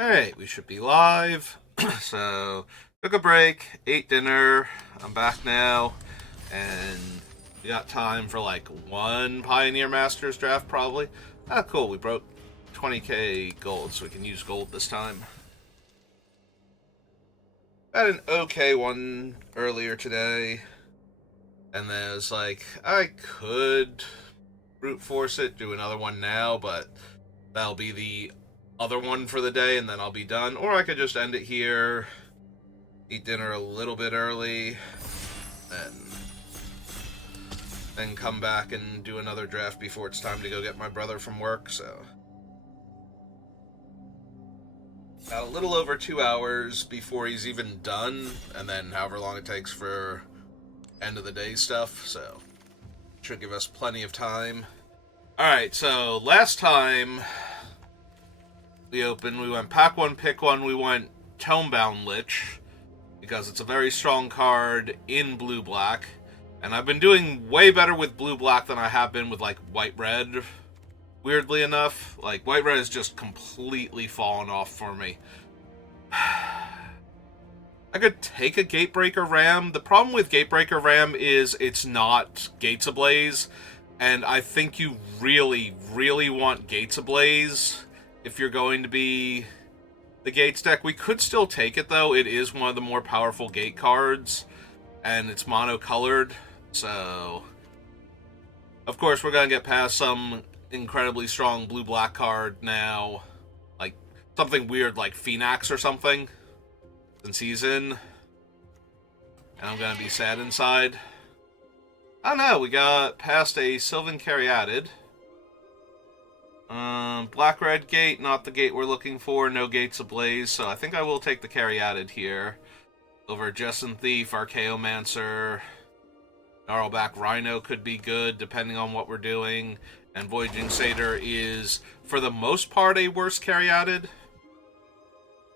Alright, we should be live. So, took a break, ate dinner. I'm back now, and we got time for like one Pioneer Masters draft, probably. Ah, cool. We broke 20k gold, so we can use gold this time. Had an okay one earlier today, and then it was like, I could brute force it, do another one now, but that'll be the other one for the day, and then I'll be done. Or I could just end it here, eat dinner a little bit early, and then come back and do another draft before it's time to go get my brother from work. So, about a little over 2 hours before he's even done, and then however long it takes for end of the day stuff. So, should give us plenty of time. Alright, so last time we opened, we went pack one, pick one, we went Tomebound Lich, because it's a very strong card in blue-black. And I've been doing way better with blue-black than I have been with, like, white-red, weirdly enough. Like, white-red has just completely fallen off for me. I could take a Gatebreaker Ram. The problem with Gatebreaker Ram is it's not Gates Ablaze, and I think you really, really want Gates Ablaze if you're going to be the Gates deck. We could still take it, though. It is one of the more powerful Gate cards, and it's mono-colored, so... Of course, we're going to get past some incredibly strong blue-black card now, like something weird like Phoenix or something, since he's in, and I'm going to be sad inside. I don't know, we got past a Sylvan Caryatid. Black-red gate, not the gate we're looking for, no gates ablaze, so I think I will take the Caryatid here over Jessamine Thief, Archaeomancer. Gnarlback Rhino could be good, depending on what we're doing. And Voyaging Satyr is, for the most part, a worse Caryatid.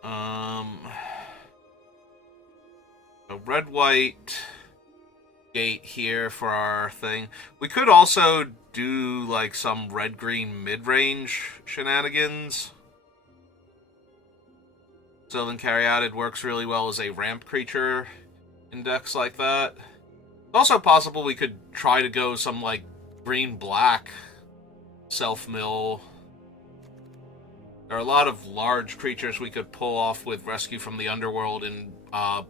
A red-white gate here for our thing. We could also do, like, some red-green mid-range shenanigans. Sylvan Caryatid works really well as a ramp creature in decks like that. It's also possible we could try to go some, like, green-black self-mill. There are a lot of large creatures we could pull off with Rescue from the Underworld in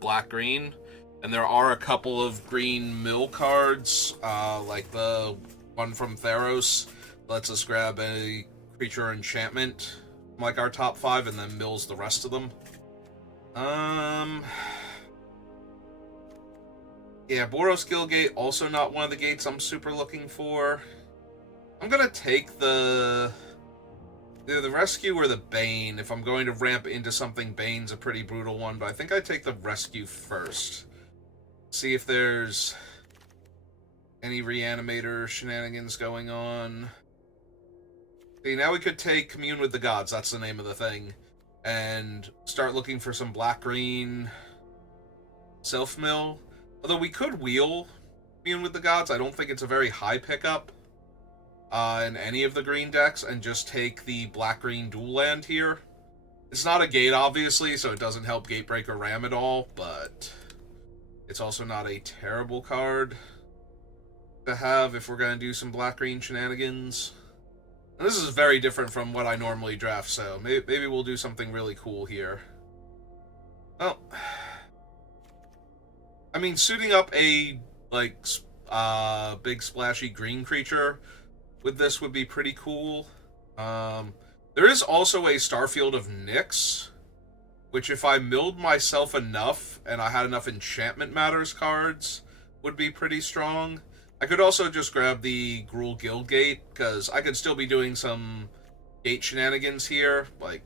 black-green. And there are a couple of green mill cards, like the one from Theros. Lets us grab a creature enchantment from, like, our top 5 and then mills the rest of them. Yeah, Boros Guildgate, also not one of the gates I'm super looking for. I'm gonna take either the Rescue or the Bane. If I'm going to ramp into something, Bane's a pretty brutal one, but I think I take the Rescue first. See if there's any Reanimator shenanigans going on. See, now we could take Commune with the Gods, that's the name of the thing, and start looking for some black-green self-mill. Although we could wheel Commune with the Gods. I don't think it's a very high pickup in any of the green decks, and just take the black-green dual land here. It's not a gate, obviously, so it doesn't help Gatebreaker Ram at all, but it's also not a terrible card to have if we're going to do some black-green shenanigans. And this is very different from what I normally draft, so maybe we'll do something really cool here. Well, I mean, suiting up a, like, big splashy green creature with this would be pretty cool. There is also a Starfield of Nyx, which if I milled myself enough and I had enough Enchantment Matters cards, would be pretty strong. I could also just grab the Gruul Guildgate, because I could still be doing some gate shenanigans here. Like,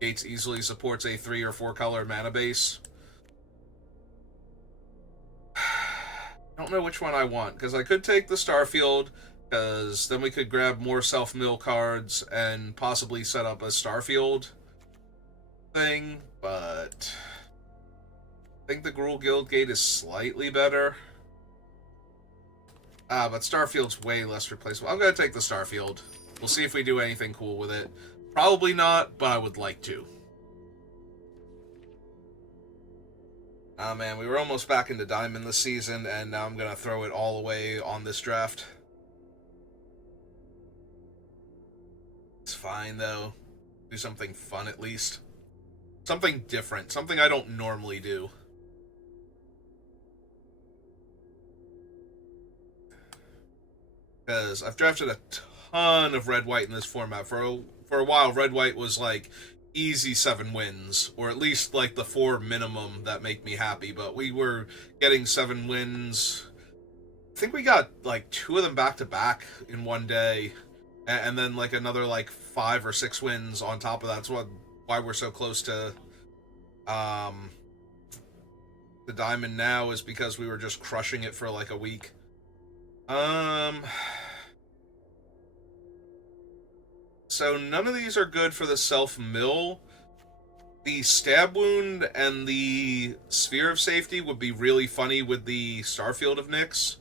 Gates easily supports a 3 or 4 color mana base. I don't know which one I want, because I could take the Starfield, because then we could grab more self-mill cards and possibly set up a Starfield thing, but I think the Gruul Guildgate is slightly better. But Starfield's way less replaceable. I'm going to take the Starfield. We'll see if we do anything cool with it. Probably not, but I would like to. Ah man, we were almost back into Diamond this season, and now I'm gonna throw it all away on this draft. It's fine, though. Do something fun, at least. Something different. Something I don't normally do. Because I've drafted a ton of red-white in this format. For a while, red-white was, like, easy 7 wins. Or at least, like, the 4 minimum that make me happy. But we were getting 7 wins. I think we got, like, 2 of them back-to-back in one day. And then, like, another, like, 5 or 6 wins on top of that. That's why we're so close to the Diamond now, is because we were just crushing it for, like, a week. So none of these are good for the self-mill. The Stab Wound and the Sphere of Safety would be really funny with the Starfield of Nyx.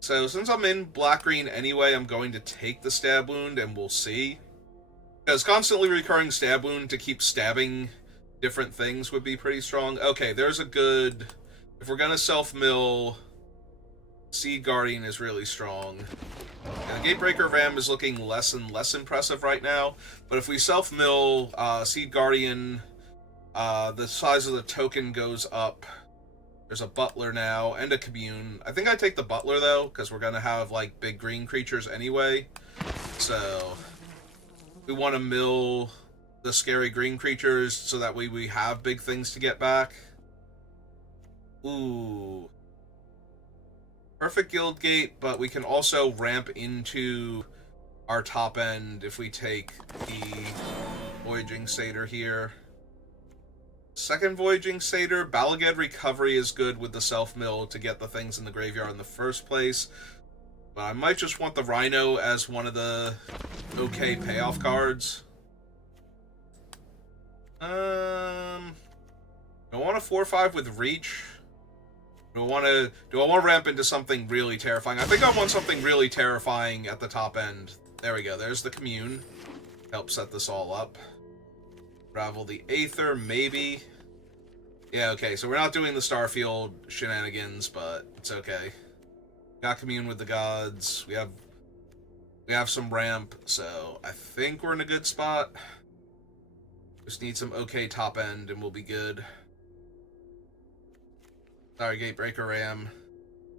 So since I'm in black-green anyway, I'm going to take the Stab Wound, and we'll see. Because constantly recurring Stab Wound to keep stabbing different things would be pretty strong. Okay, there's a good... If we're gonna self-mill, Seed Guardian is really strong. And the Gatebreaker Ram is looking less and less impressive right now. But if we self-mill Seed Guardian, the size of the token goes up. There's a Butler now, and a Commune. I think I take the Butler, though, because we're going to have, like, big green creatures anyway. So, we want to mill the scary green creatures so that way we have big things to get back. Ooh. Perfect Guild Gate, but we can also ramp into our top end if we take the Voyaging Satyr here. Second Voyaging Satyr, Bala Ged Recovery is good with the self-mill to get the things in the graveyard in the first place. But I might just want the Rhino as one of the okay payoff cards. I want a 4/5 with Reach. Do I want to ramp into something really terrifying? I think I want something really terrifying at the top end. There we go. There's the Commune. Help set this all up. Ravel the Aether, maybe. Yeah, okay, so we're not doing the Starfield shenanigans, but it's okay. Got Commune with the Gods. We have some ramp, so I think we're in a good spot. Just need some okay top end, and we'll be good. Sorry, Gatebreaker Ram.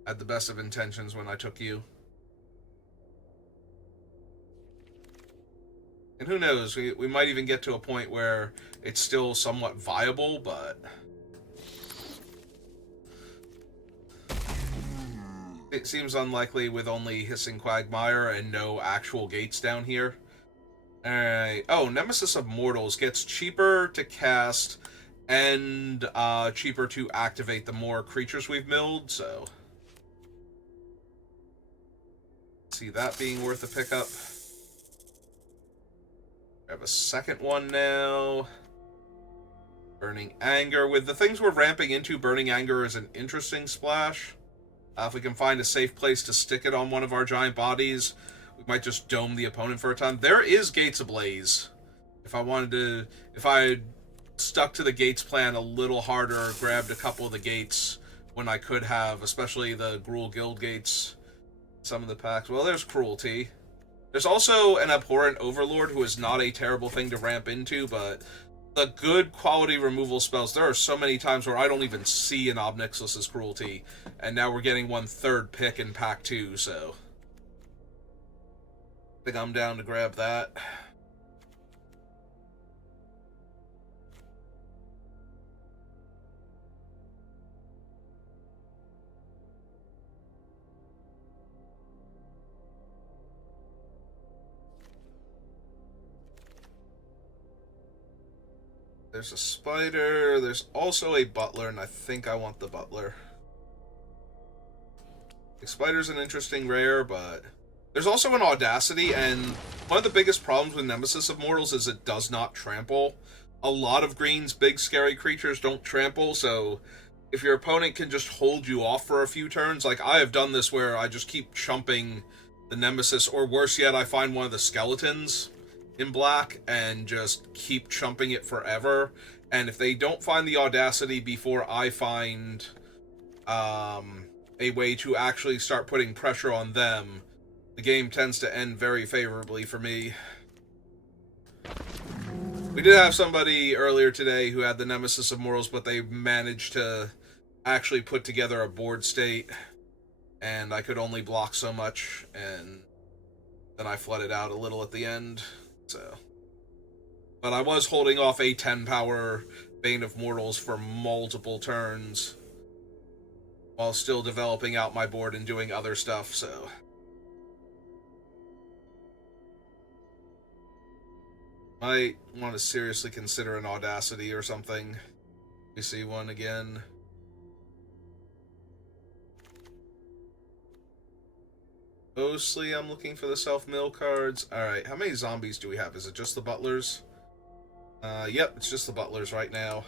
Had the best of intentions when I took you. And who knows, we might even get to a point where it's still somewhat viable, but... It seems unlikely with only Hissing Quagmire and no actual gates down here. Alright. Oh, Nemesis of Mortals gets cheaper to cast and cheaper to activate the more creatures we've milled, so... See that being worth a pickup. I have a second one now. Burning Anger. With the things we're ramping into, Burning Anger is an interesting splash. If we can find a safe place to stick it on one of our giant bodies, we might just dome the opponent for a time. There is Gates Ablaze. If I had stuck to the Gates plan a little harder, grabbed a couple of the Gates when I could have, especially the Gruul Guild Gates, some of the packs. Well, there's Cruelty. There's also an Abhorrent Overlord, who is not a terrible thing to ramp into, but the good quality removal spells, there are so many times where I don't even see an Ob Nixilis' Cruelty, and now we're getting 1/3 pick in pack 2, so... I think I'm down to grab that. There's a Spider, there's also a Butler, and I think I want the Butler. The Spider's an interesting rare, but... There's also an Audacity, and one of the biggest problems with Nemesis of Mortals is it does not trample. A lot of green's big scary creatures don't trample, so if your opponent can just hold you off for a few turns, like I have done this where I just keep chumping the Nemesis, or worse yet, I find one of the skeletons in black and just keep chumping it forever, And if they don't find the Audacity before I find a way to actually start putting pressure on them, the game tends to end very favorably for me. We did have somebody earlier today who had the Nemesis of Mortals, but they managed to actually put together a board state, and I could only block so much, and then I flooded out a little at the end, so... But I was holding off a 10-power Bane of Mortals for multiple turns, while still developing out my board and doing other stuff, so... Might want to seriously consider an Audacity or something. We see one again. Mostly I'm looking for the self-mill cards. Alright, how many zombies do we have? Is it just the butlers? Yep, it's just the butlers right now.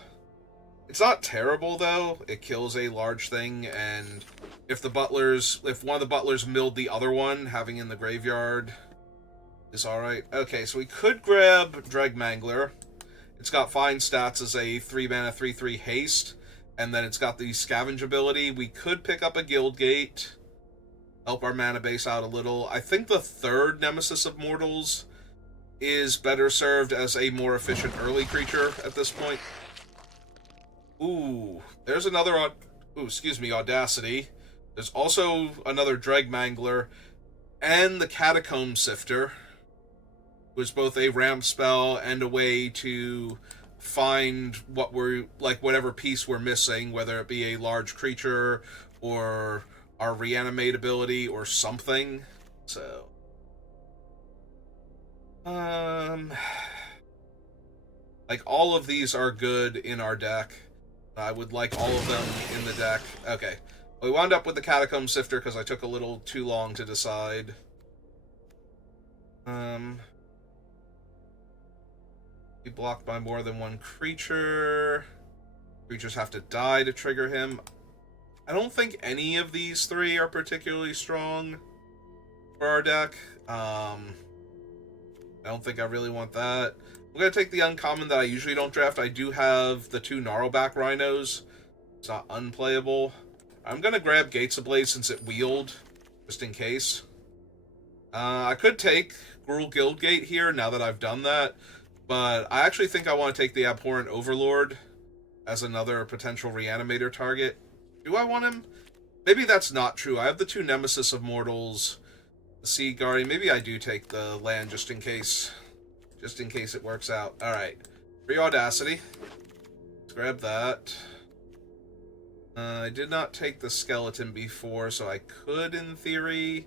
It's not terrible, though. It kills a large thing, and if one of the butlers milled the other one, having in the graveyard is alright. Okay, so we could grab Dregmangler. It's got fine stats as a 3-mana 3/3 haste, and then it's got the scavenge ability. We could pick up a Guildgate, help our mana base out a little. I think the third Nemesis of Mortals is better served as a more efficient early creature at this point. Ooh, there's another Audacity. There's also another Dregmangler, and the Catacomb Sifter, was both a ramp spell and a way to find whatever piece we're missing, whether it be a large creature or our reanimate ability or something. So, like, all of these are good in our deck. I would like all of them in the deck. Okay. We wound up with the Catacomb Sifter because I took a little too long to decide. Be blocked by more than one creature. Creatures have to die to trigger him. I don't think any of these three are particularly strong for our deck. I don't think I really want that. I'm going to take the uncommon that I usually don't draft. I do have the 2 Gnarlback Rhinos. It's not unplayable. I'm going to grab Gates Ablaze since it wheeled, just in case. I could take Gruul Guildgate here now that I've done that, but I actually think I want to take the Abhorrent Overlord as another potential reanimator target. Do I want him? Maybe that's not true. I have the 2 Nemesis of Mortals, the Sea Guardian. Maybe I do take the land just in case. Just in case it works out. Alright. Free Audacity. Let's grab that. I did not take the skeleton before, so I could, in theory.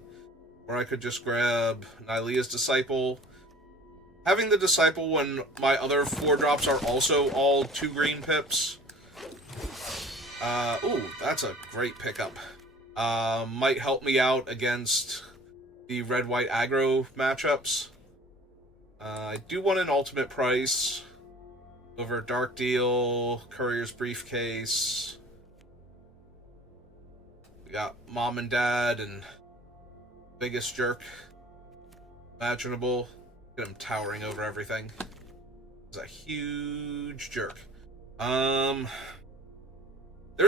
Or I could just grab Nylea's Disciple. Having the Disciple when my other 4 drops are also all 2 green pips. Ooh, that's a great pickup. Might help me out against the red-white aggro matchups. I do want an ultimate price over Dark Deal, Courier's Briefcase. We got Mom and Dad and biggest jerk imaginable. Get him towering over everything. He's a huge jerk. There's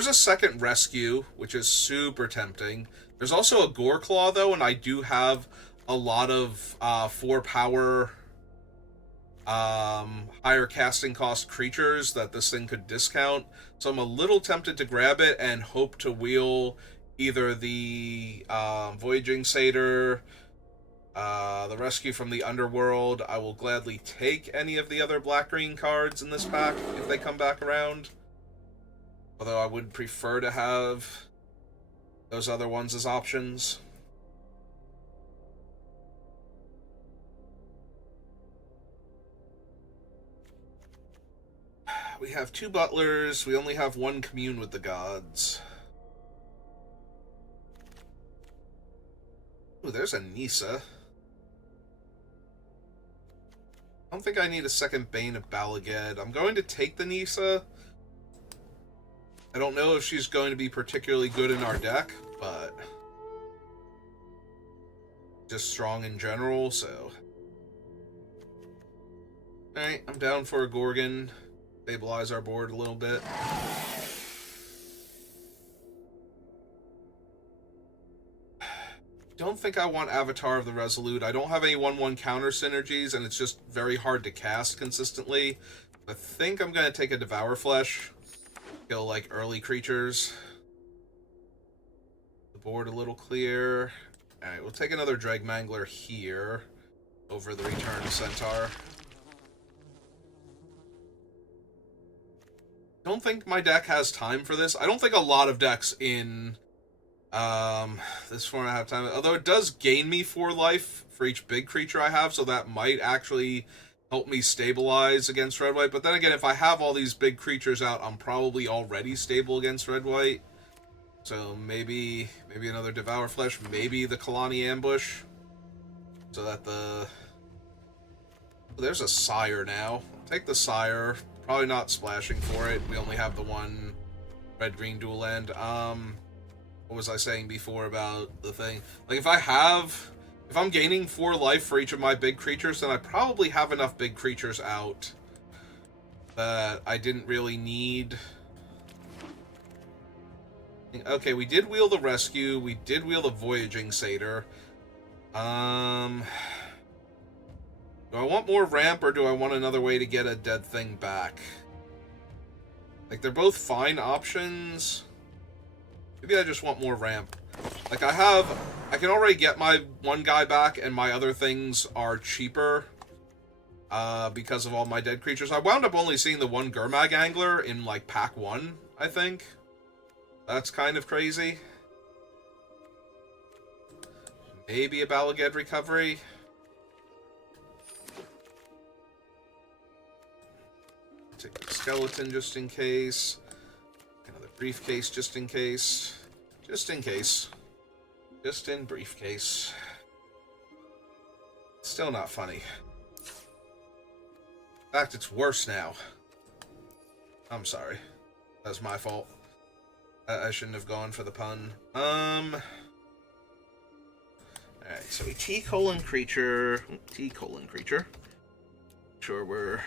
a second rescue, which is super tempting. There's also a Goreclaw, though, and I do have a lot of 4-power higher casting cost creatures that this thing could discount. So I'm a little tempted to grab it and hope to wheel either the Voyaging Satyr, the Rescue from the Underworld. I will gladly take any of the other black-green cards in this pack if they come back around. Although I would prefer to have those other ones as options. We have 2 butlers. We only have 1 commune with the gods. Ooh, there's a Nissa. I don't think I need a second Bane of Balaged. I'm going to take the Nissa. I don't know if she's going to be particularly good in our deck, but just strong in general, so. Alright, I'm down for a Gorgon. stabilize our board a little bit. Don't think I want Avatar of the Resolute. I don't have any 1/1 counter synergies, and it's just very hard to cast consistently. I think I'm going to take a Devour Flesh. Kill, like, early creatures. The board a little clear. Alright, we'll take another Dreg Mangler here over the Return Centaur. Don't think my deck has time for this. I don't think a lot of decks in this format have time. Although it does gain me 4 life for each big creature I have, so that might actually help me stabilize against red-white. But then again, if I have all these big creatures out, I'm probably already stable against red-white. So maybe another Devour Flesh, maybe the Kalani Ambush. So that the... There's a Sire now. Take the Sire. Probably not splashing for it. We only have the one red-green dual land. What was I saying before about the thing? Like, if I'm gaining 4 life for each of my big creatures, then I probably have enough big creatures out that I didn't really need. Okay, we did wheel the Rescue. We did wheel the Voyaging Satyr. Do I want more ramp, or do I want another way to get a dead thing back? Like, they're both fine options. Maybe I just want more ramp. Like, I can already get my one guy back, and my other things are cheaper because of all my dead creatures. I wound up only seeing the one Gurmag Angler in, like, pack 1, I think. That's kind of crazy. Maybe a Bala Ged Recovery. Take the skeleton just in case. Another briefcase just in case. Just in case. Just in briefcase. Still not funny. In fact, it's worse now. I'm sorry. That's my fault. I shouldn't have gone for the pun. Alright, so we T-colon creature. T-colon creature. Sure, we're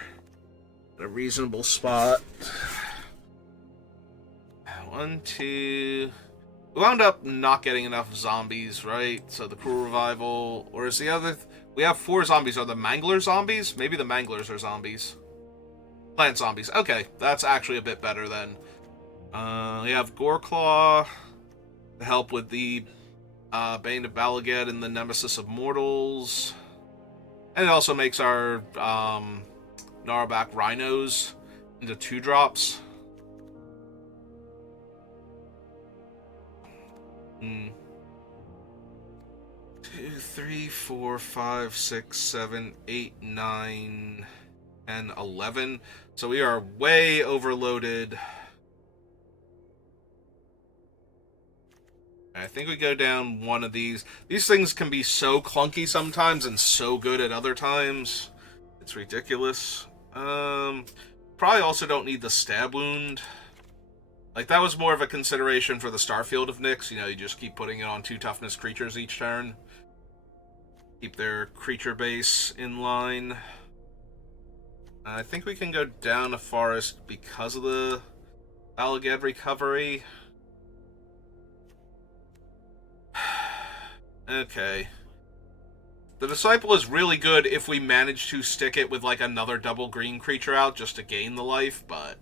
a reasonable spot. 1, 2. We wound up not getting enough zombies, right? So the Cruel Revival, or is the other? We have 4 zombies. Are the Mangler zombies? Maybe the Manglers are zombies. Plant zombies. Okay, that's actually a bit better then. We have Goreclaw to help with the Bane of Bala Ged and the Nemesis of Mortals, and it also makes our Gnarlback Rhinos into 2-drops. 2, 3, 4, 5, 6, 7, 8, 9, and 11. So we are way overloaded. I think we go down one of these. These things can be so clunky sometimes and so good at other times. It's ridiculous. Probably also don't need the Stab Wound. Like, that was more of a consideration for the Starfield of Nyx. You know, you just keep putting it on 2 toughness creatures each turn. Keep their creature base in line. I think we can go down a forest because of the Bala Ged Recovery. Okay. The Disciple is really good if we manage to stick it with, like, another double green creature out just to gain the life, but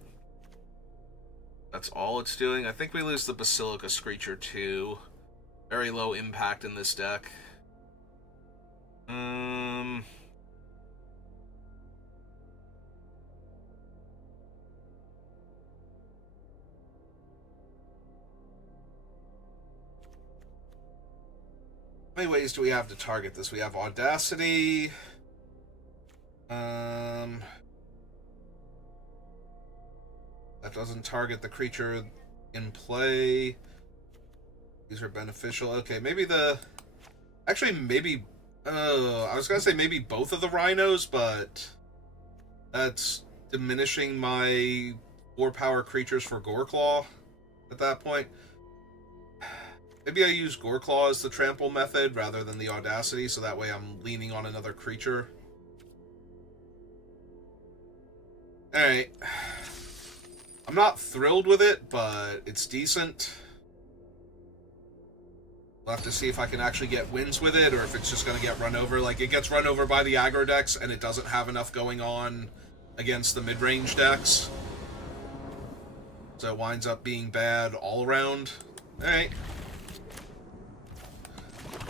that's all it's doing. I think we lose the Basilica Screecher, too. Very low impact in this deck. How many ways do we have to target this? We have Audacity. That doesn't target the creature in play. These are beneficial. Okay, maybe the... Actually, maybe... I was gonna say maybe both of the Rhinos, but that's diminishing my 4-power creatures for Goreclaw at that point. Maybe I use Goreclaw as the trample method rather than the Audacity, so that way I'm leaning on another creature. Alright. I'm not thrilled with it, but it's decent. We'll have to see if I can actually get wins with it, or if it's just going to get run over. Like, it gets run over by the aggro decks, and it doesn't have enough going on against the mid-range decks. So it winds up being bad all around. Alright.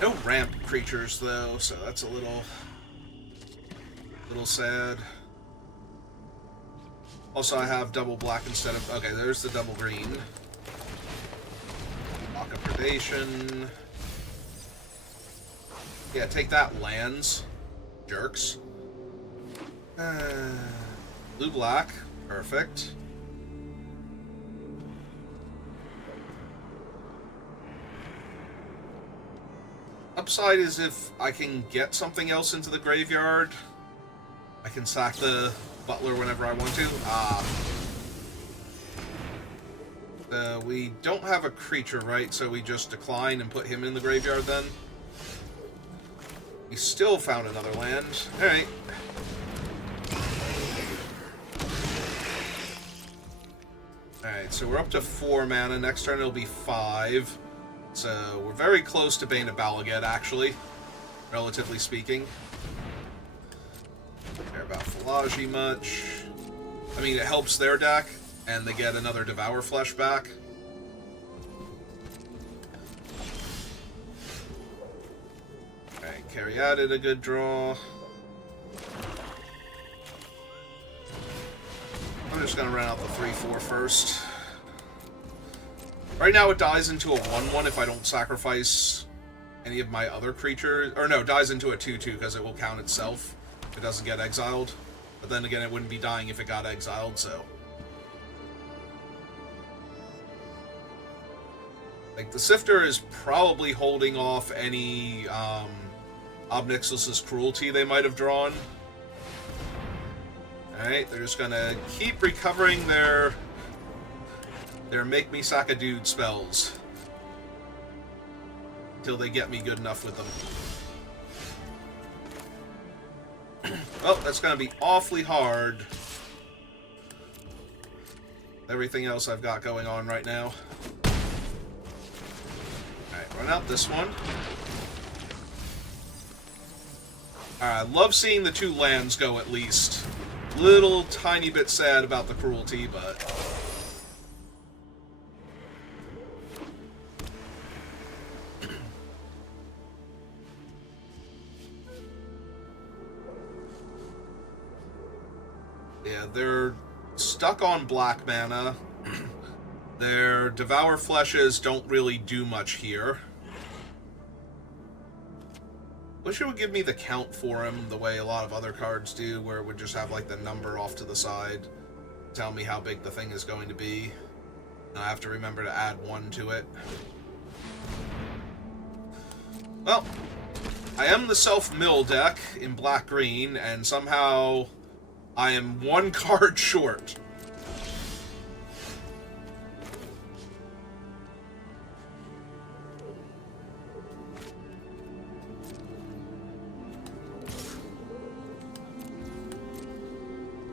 No ramp creatures, though, so that's a little sad. Also, I have double black instead of... Okay, there's the double green. Lock of Predation. Yeah, take that, lands. Jerks. Blue-black. Perfect. Upside is if I can get something else into the graveyard. I can sack the Butler whenever I want to. We don't have a creature, right? So we just decline and put him in the graveyard then. We still found another land. Alright. Alright, so we're up to 4 mana. Next turn it'll be 5. So we're very close to Bane of Balaged, actually. Relatively speaking. Don't care about Phalagi much. I mean, it helps their deck, and they get another Devour Flesh back. Alright, Caryatid, a good draw. I'm just gonna run out the 3/4 first. Right now it dies into a 1/1 if I don't sacrifice any of my other creatures. Or no, dies into a 2/2 because it will count itself if it doesn't get exiled. But then again, it wouldn't be dying if it got exiled, so... Like, the Sifter is probably holding off any Ob Nixilis' Cruelty they might have drawn. Alright, they're just gonna keep recovering their Make Me Sack a Dude spells. Until they get me good enough with them. Well, that's gonna be awfully hard. Everything else I've got going on right now. Alright, run out this one. Alright, I love seeing the 2 lands go at least. Little tiny bit sad about the Cruelty, but... Yeah, they're stuck on black mana. Their Devour Fleshes don't really do much here. Wish it would give me the count for him the way a lot of other cards do, where it would just have like the number off to the side, tell me how big the thing is going to be. And I have to remember to add 1 to it. Well, I am the self-mill deck in black-green, and somehow I am 1 card short.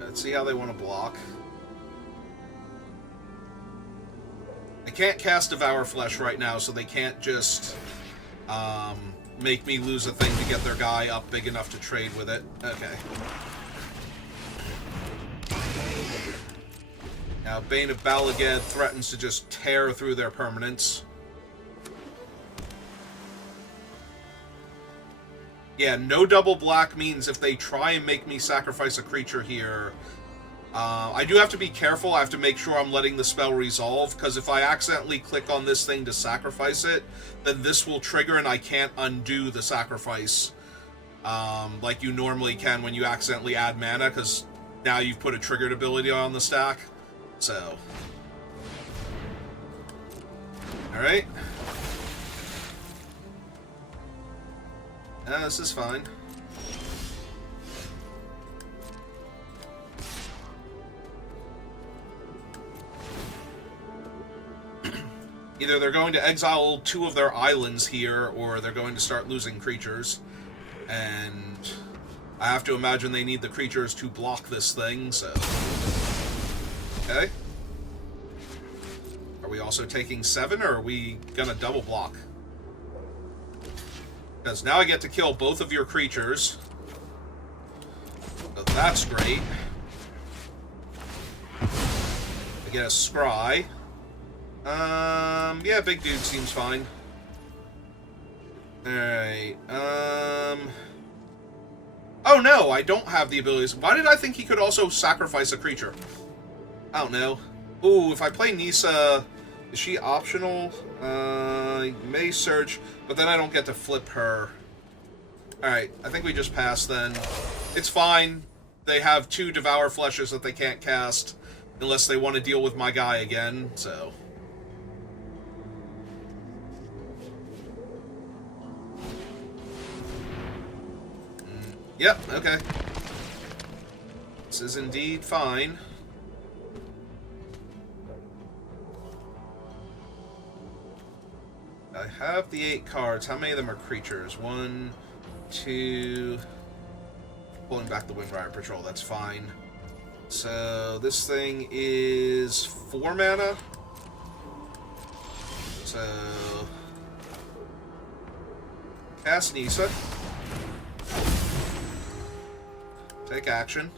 Let's see how they want to block. I can't cast Devour Flesh right now, so they can't just make me lose a thing to get their guy up big enough to trade with it. Okay. Now, Bane of Balaged threatens to just tear through their permanents. Yeah, no double black means if they try and make me sacrifice a creature here, I do have to be careful. I have to make sure I'm letting the spell resolve, because if I accidentally click on this thing to sacrifice it, then this will trigger and I can't undo the sacrifice like you normally can when you accidentally add mana, because now you've put a triggered ability on the stack. So. Alright. This is fine. Either they're going to exile 2 of their islands here, or they're going to start losing creatures. And I have to imagine they need the creatures to block this thing, so... Okay. Are we also taking 7, or are we gonna double block? Because now I get to kill both of your creatures. So that's great. I get a scry. Yeah, big dude seems fine. Alright, oh no, I don't have the abilities. Why did I think he could also sacrifice a creature? I don't know. Ooh, if I play Nissa, is she optional? May search, but then I don't get to flip her. Alright, I think we just pass then. It's fine. They have 2 Devour Fleshes that they can't cast unless they want to deal with my guy again, so... Yep, okay. This is indeed fine. I have the 8 cards. How many of them are creatures? 1, 2... Pulling back the Windrider Patrol, that's fine. So, this thing is 4 mana. So... Cast Nissa. Take action.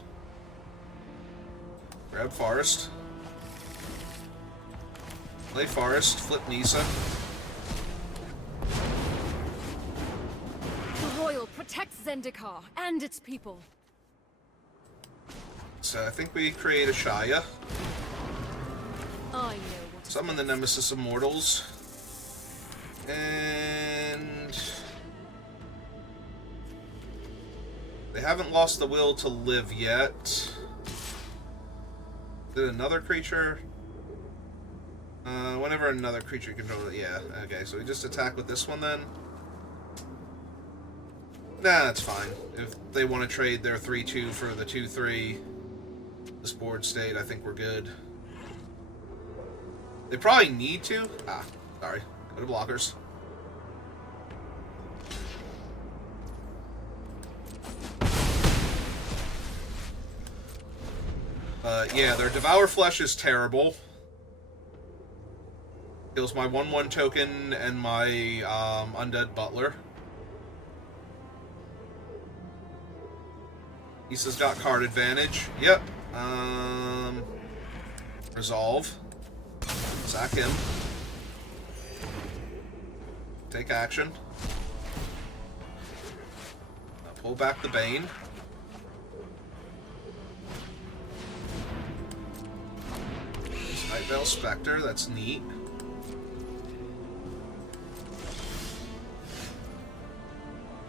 Grab Forest. Play Forest, flip Nissa. The Royal protects Zendikar and its people. So I think we create a Shaya. I know what. Summon the Nemesis of Mortals. And... they haven't lost the will to live yet. Did another creature? Whenever another creature controls it, yeah. Okay, so we just attack with this one then? Nah, that's fine. If they want to trade their 3-2 for the 2-3, this board state, I think we're good. They probably need to. Ah, sorry. Go to blockers. Yeah, their Devour Flesh is terrible. Kills my 1/1 token and my Undead Butler. Issa's got card advantage. Yep. Resolve. Sack him. Take action. Pull back the Bane. Nightveil Spectre, that's neat.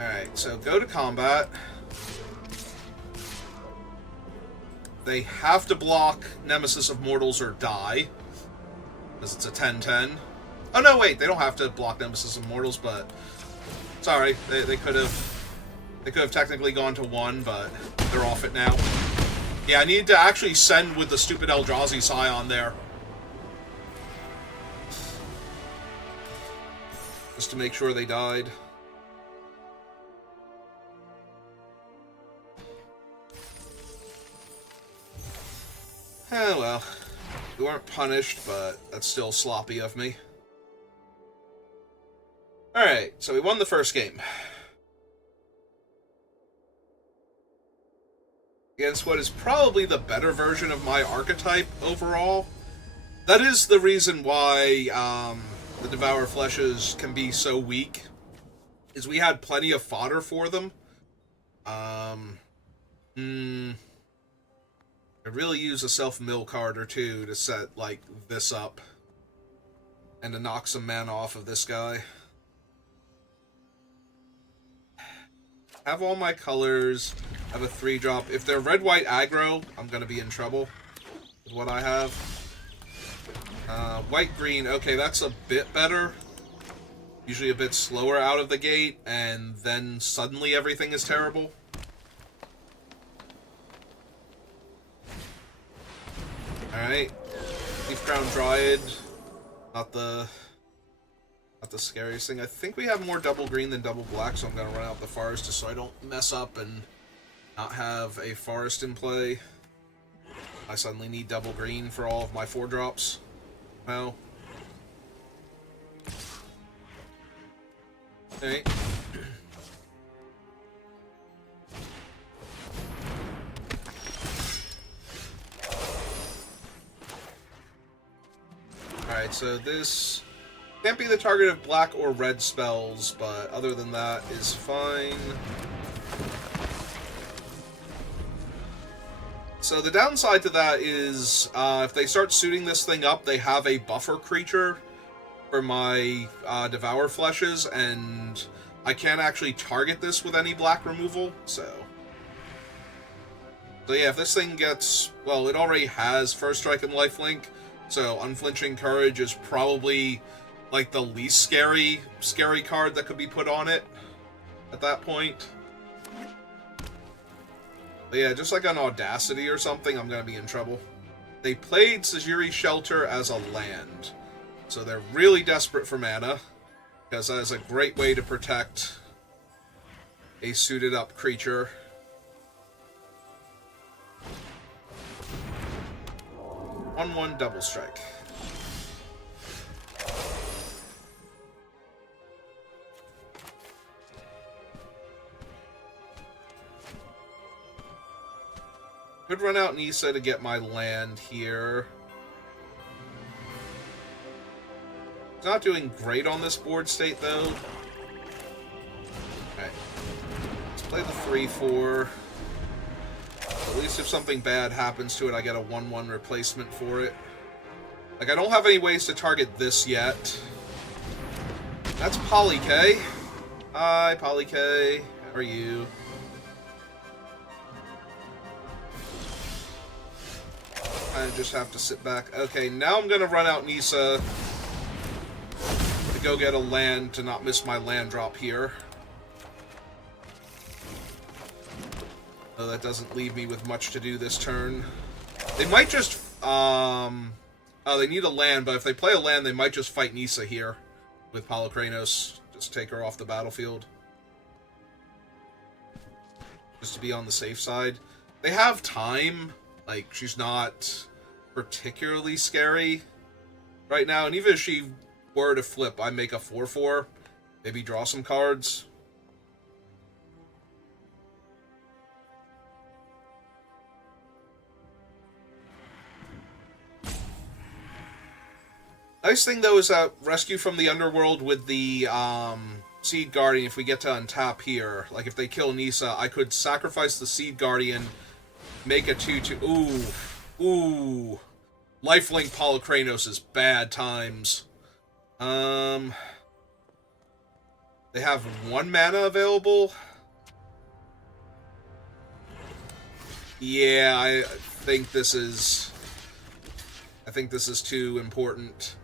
Alright, so go to combat. They have to block Nemesis of Mortals or die. Because it's a 10-10. Oh no, wait, they don't have to block Nemesis of Mortals, but... sorry, they could have technically gone to 1, but they're off it now. Yeah, I need to actually send with the stupid Eldrazi Scion there. Just to make sure they died. Eh, well. We weren't punished, but that's still sloppy of me. Alright, so we won the first game. Against what is probably the better version of my archetype overall. That is the reason why the Devour Fleshes can be so weak, is we had plenty of fodder for them. I really use a self-mill card or two to set, like, this up. And to knock some mana off of this guy. Have all my colors, have a 3-drop. If they're red-white aggro, I'm gonna be in trouble with what I have. White-green, okay, that's a bit better. Usually a bit slower out of the gate, and then suddenly everything is terrible. Alright. Leaf Crown Dryad. Not the scariest thing. I think we have more double green than double black, so I'm going to run out the forest just so I don't mess up and not have a forest in play. I suddenly need double green for all of my 4-drops. Well, Alright. Alright, so this can't be the target of black or red spells, but other than that is fine. So the downside to that is, if they start suiting this thing up, they have a buffer creature for my Devour Fleshes, and I can't actually target this with any black removal, so yeah, if this thing gets... Well, it already has First Strike and Lifelink, so Unflinching Courage is probably, like, the least scary card that could be put on it at that point. But yeah, just like an Audacity or something, I'm gonna be in trouble. They played Sejiri Shelter as a land, so they're really desperate for mana, because that is a great way to protect a suited up creature. One double strike. Could run out Nissa to get my land here. It's not doing great on this board state, though. Okay. Let's play the 3/4. At least if something bad happens to it, I get a 1/1 replacement for it. Like, I don't have any ways to target this yet. That's Polly K. Hi, Polly K. How are you? I just have to sit back. Okay, now I'm gonna run out Nissa to go get a land to not miss my land drop here. Though that doesn't leave me with much to do this turn. They might just, oh, they need a land, but if they play a land, they might just fight Nissa here with Polukranos. Just take her off the battlefield. Just to be on the safe side. They have time. Like, she's not particularly scary right now. And even if she were to flip, I make a 4/4. Maybe draw some cards. Nice thing, though, is that Rescue from the Underworld with the Seed Guardian, if we get to untap here, like if they kill Nissa, I could sacrifice the Seed Guardian, make a 2/2. Ooh. Lifelink Polukranos is bad times. They have 1 mana available. Yeah, I think this is too important.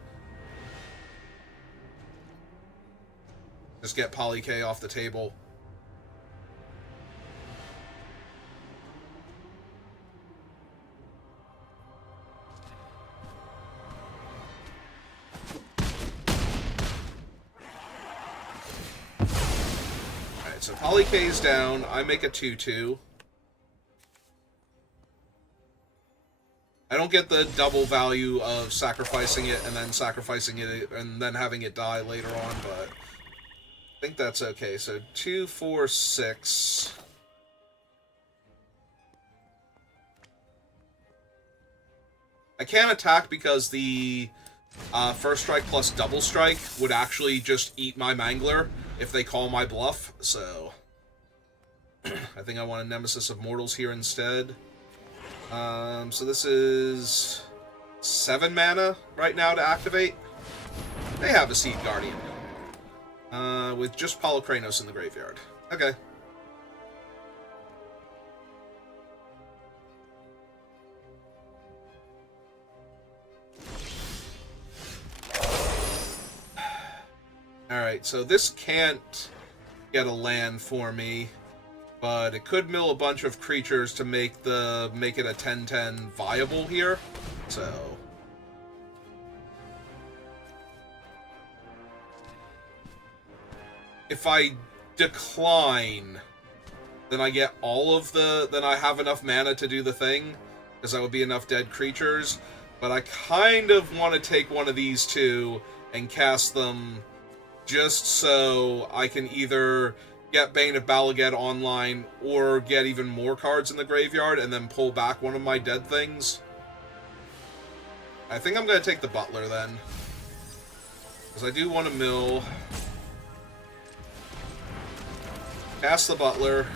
Just get Poly K off the table. Alright, so Poly K's down. I make a 2/2. I don't get the double value of sacrificing it and then sacrificing it and then having it die later on, but I think that's okay. So 2, 4, 6. I can't attack because the First Strike plus Double Strike would actually just eat my Mangler if they call my bluff, so I think I want a Nemesis of Mortals here instead. So this is 7 mana right now to activate. They have a Seed Guardian. With just Polukranos in the graveyard. Okay. Alright, so this can't get a land for me, but it could mill a bunch of creatures to make it a 10/10 viable here. So if I decline, then I get then I have enough mana to do the thing, because that would be enough dead creatures. But I kind of want to take one of these two and cast them just so I can either get Bane of Balaget online or get even more cards in the graveyard and then pull back one of my dead things. I think I'm going to take the Butler then. Because I do want to mill. Cast the Butler.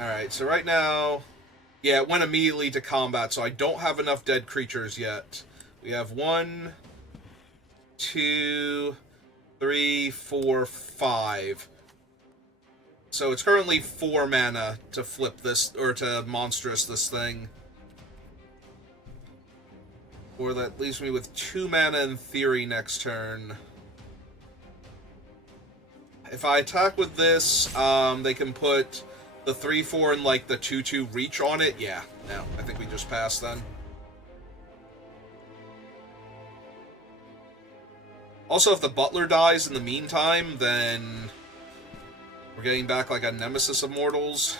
Alright, so right now... Yeah, it went immediately to combat, so I don't have enough dead creatures yet. We have 1, 2, 3, 4, 5. So it's currently 4 mana to flip this, or to monstrous this thing. Or that leaves me with 2 mana in theory next turn. If I attack with this, they can put the 3/4 and like the 2/2 reach on it. Yeah, no, I think we just pass then. Also, if the Butler dies in the meantime, then we're getting back like a Nemesis of Mortals.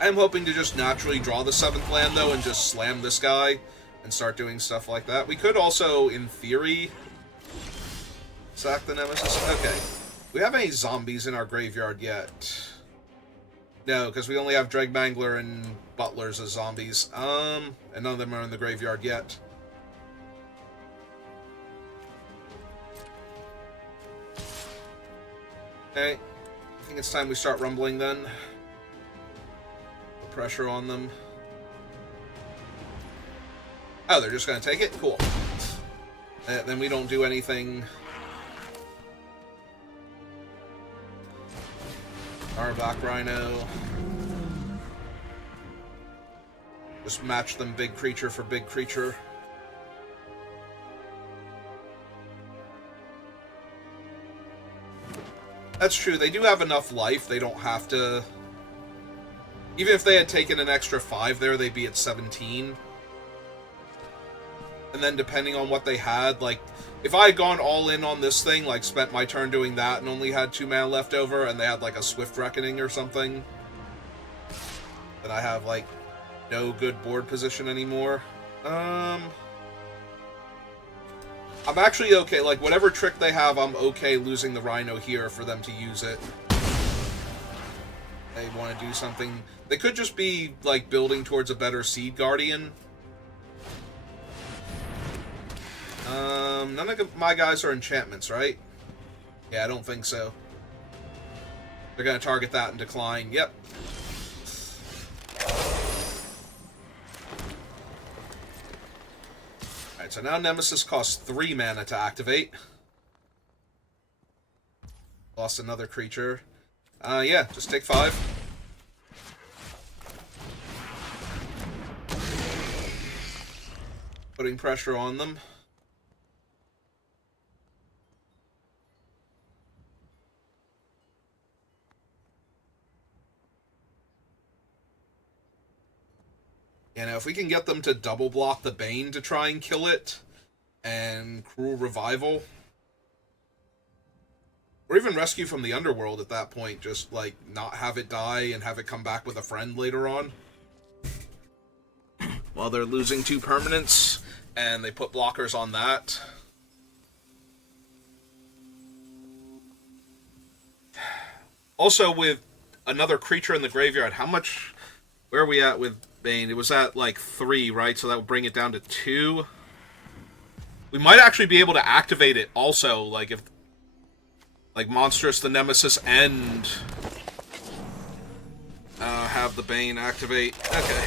I'm hoping to just naturally draw the 7th land, though, and just slam this guy and start doing stuff like that. We could also, in theory, sack the Nemesis. Okay. We have any zombies in our graveyard yet? No, because we only have Dregmangler and Butlers as zombies. And none of them are in the graveyard yet. Okay. I think it's time we start rumbling then. Put pressure on them. Oh, they're just going to take it? Cool. Then we don't do anything. Our Black Rhino. Just match them big creature for big creature. That's true. They do have enough life. They don't have to... Even if they had taken an extra 5 there, they'd be at 17. And then depending on what they had, like... If I had gone all in on this thing, like spent my turn doing that and only had 2 mana left over, and they had like a Swift Reckoning or something, then I have like no good board position anymore. I'm actually okay. Like whatever trick they have, I'm okay losing the Rhino here for them to use it. They want to do something. They could just be like building towards a better Seed Guardian. None of my guys are enchantments, right? Yeah, I don't think so. They're going to target that and decline. Yep. Alright, so now Nemesis costs 3 mana to activate. Lost another creature. Yeah, just take 5. Putting pressure on them. You know, if we can get them to double block the Bane to try and kill it, and Cruel Revival, or even Rescue from the Underworld at that point, just, like, not have it die and have it come back with a friend later on. While they're losing 2 permanents, and they put blockers on that. Also, with another creature in the graveyard, how much... Where are we at with Bane? It was at, like, 3, right? So that would bring it down to 2. We might actually be able to activate it also, like, if... Like, Monstrous, the Nemesis, and... have the Bane activate. Okay.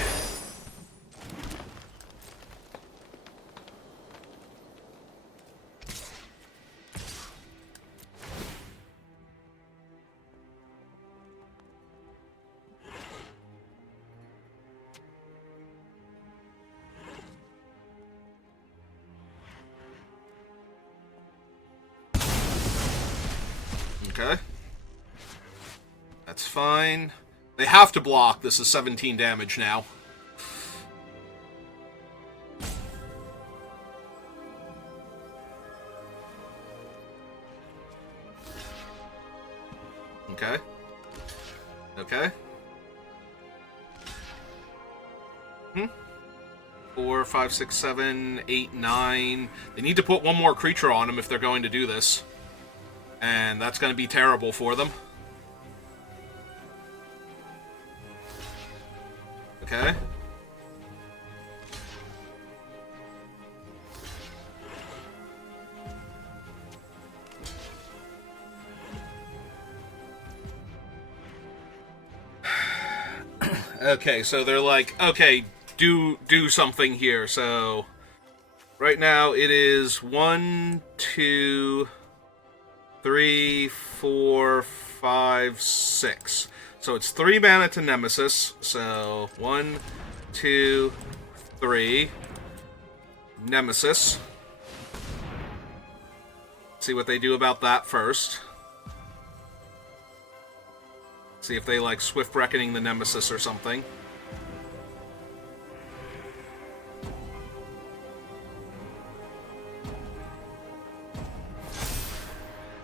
Okay. That's fine. They have to block. This is 17 damage now. Okay. Okay. 4, 5, 6, 7, 8, 9. They need to put one more creature on them if they're going to do this. And that's going to be terrible for them. Okay. Okay, so they're like, okay, do something here. So right now it is 1, 2, 3, 4, 5, 6. So it's 3 mana to Nemesis. So 1, 2, 3. Nemesis. See what they do about that first. See if they like Swift Reckoning the Nemesis or something.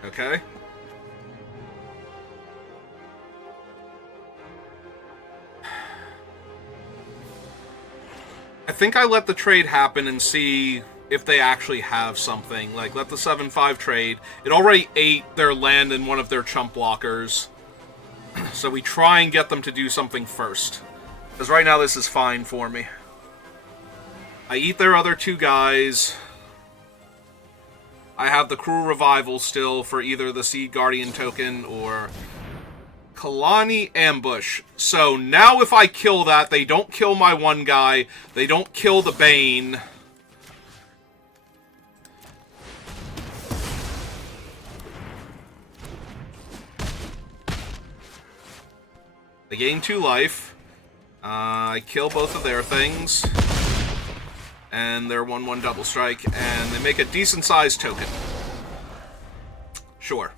Okay. I think I let the trade happen and see if they actually have something. Like, let the 7-5 trade. It already ate their land in one of their chump blockers. So we try and get them to do something first. Because right now this is fine for me. I eat their other 2 guys. I have the Cruel Revival still for either the Seed Guardian token or Kalani Ambush. So now if I kill that, they don't kill my one guy. They don't kill the Bane. They gain 2 life. I kill both of their things. And they're 1/1 double strike. And they make a decent sized token. Sure.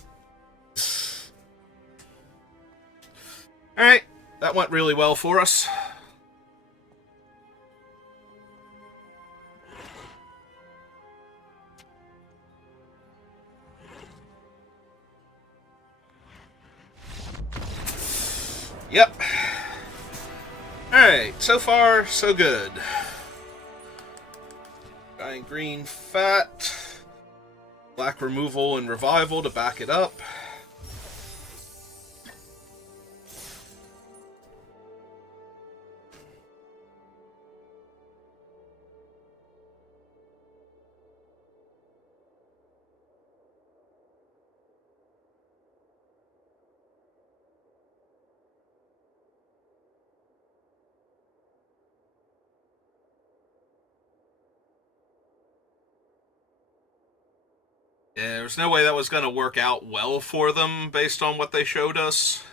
Alright. That went really well for us. Yep. Alright, so far, so good. Giant green fat. Black removal and revival to back it up. Yeah, there's no way that was going to work out well for them based on what they showed us.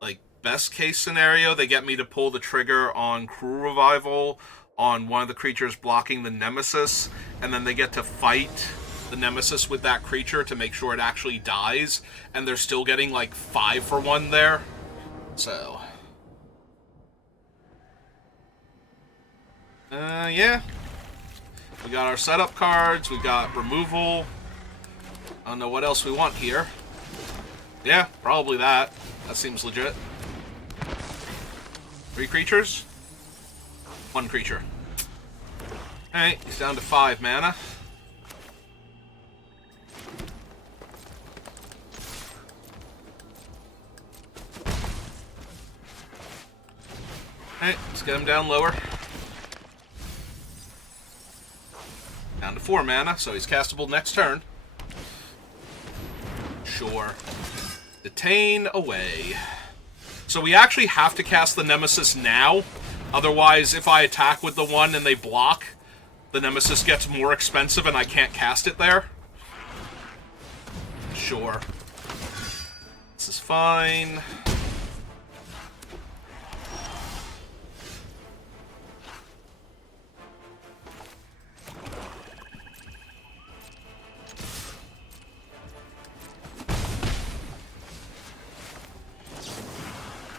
Like, best case scenario, they get me to pull the trigger on Cruel Revival on one of the creatures blocking the Nemesis, and then they get to fight the Nemesis with that creature to make sure it actually dies, and they're still getting like 5 for 1 there. So... yeah. We got our setup cards, we got removal. I don't know what else we want here. Yeah, probably that. That seems legit. 3 creatures? 1 creature. Alright, he's down to 5 mana. Alright, let's get him down lower. Down to 4 mana, so he's castable next turn. Sure. Detain away. So we actually have to cast the Nemesis now. Otherwise, if I attack with the 1 and they block, the Nemesis gets more expensive and I can't cast it there. Sure. This is fine.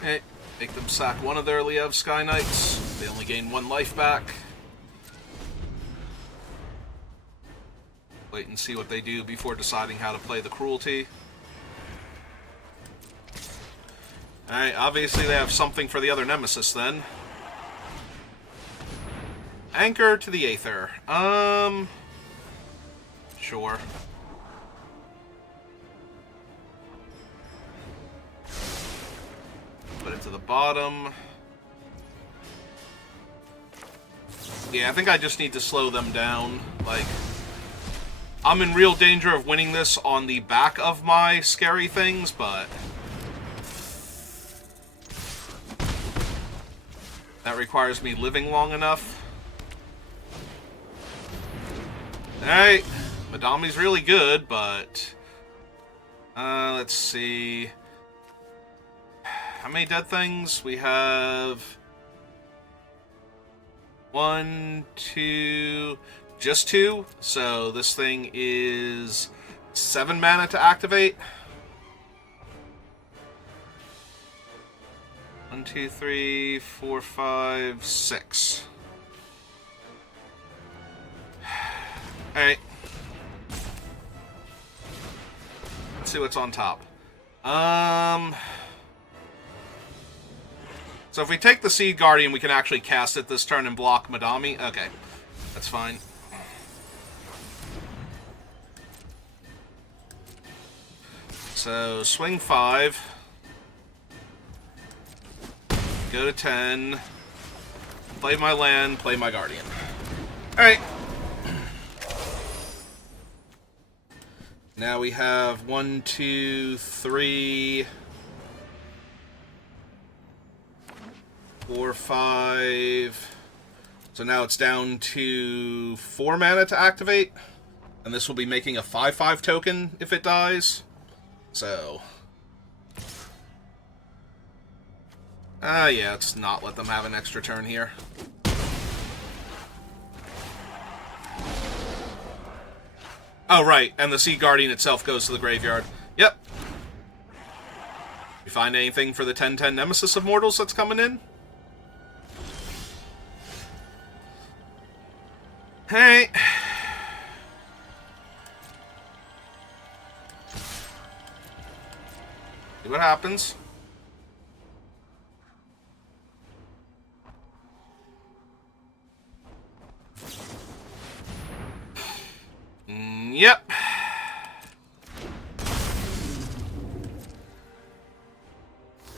Okay, make them sack one of their Liev Sky Knights. They only gain 1 life back. Wait and see what they do before deciding how to play the cruelty. Alright, obviously they have something for the other nemesis then. Anchor to the Aether. Sure. Put it to the bottom. Yeah, I think I just need to slow them down. Like, I'm in real danger of winning this on the back of my scary things, but that requires me living long enough. Alright, Madami's really good, but let's see. How many dead things? We have 1, 2, just 2. So this thing is 7 mana to activate. 1, 2, 3, 4, 5, 6. Alright. Let's see what's on top. So if we take the Seed Guardian, we can actually cast it this turn and block Madami. Okay, that's fine. So, swing 5. Go to 10. Play my land, play my Guardian. Alright. Now we have 1, 2, 3... 4, 5. So now it's down to 4 mana to activate. And this will be making a 5/5 token if it dies. So. Yeah, let's not let them have an extra turn here. Oh, right. And the Sea Guardian itself goes to the graveyard. Yep. You find anything for the 10/10 Nemesis of Mortals that's coming in? Hey. See what happens. Yep.